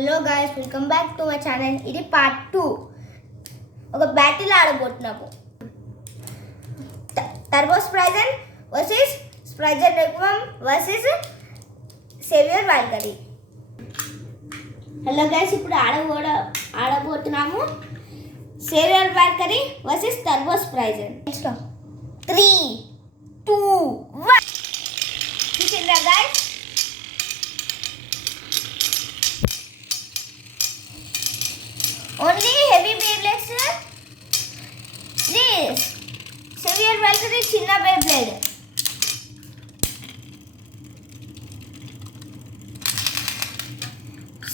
Hello guys, welcome back to my channel. ఇది part 2. ఒక battle ఆడబోతున్నాము. Turbo spriggan versus spriggan requiem versus savior valkyrie. Hello guys, ఇప్పుడు ఆడబోతున్నాము savior valkyrie versus turbo spriggan. 3, 2, 1. చూసిండ్రా guys? Only heavy Beyblades. This severe Valkyrie chinna Beyblade.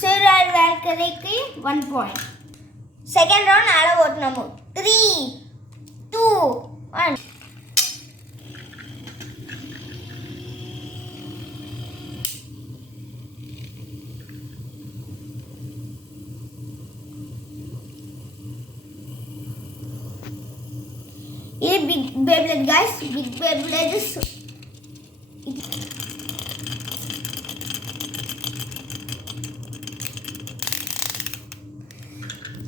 Severe Valkyrie ki 1 point. Second round ఆడబోతున్నాము. 3, 2, 1. ये big beyblade guys, big beyblade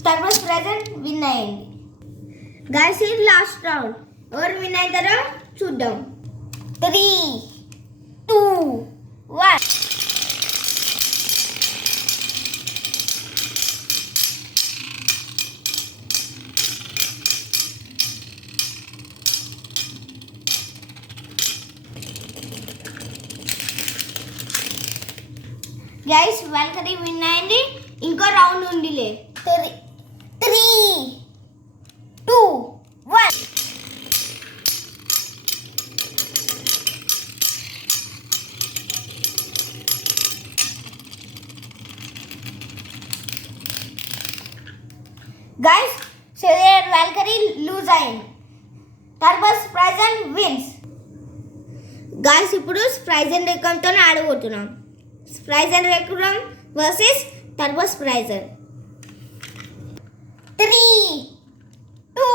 turbo spriggan win అయ్యింది guys. ఇది last round. ఎవరు win అవుతారో చూద్దాం. 3, 2, 1. గైస్, వాల్కరీ విన్ అయింది. ఇంకో రౌండ్ ఉందిలే. 3, 2, 1. గైస్, సేవియర్ వాల్కరీ లూజ్ అయింది. Turbo spriggan wins. గైస్, ఇప్పుడు స్ప్రైజన్ రెక్కంతో ఆడబోతున్నాం. Spryzen Recrum versus Turbo Spryzen. 3, 2,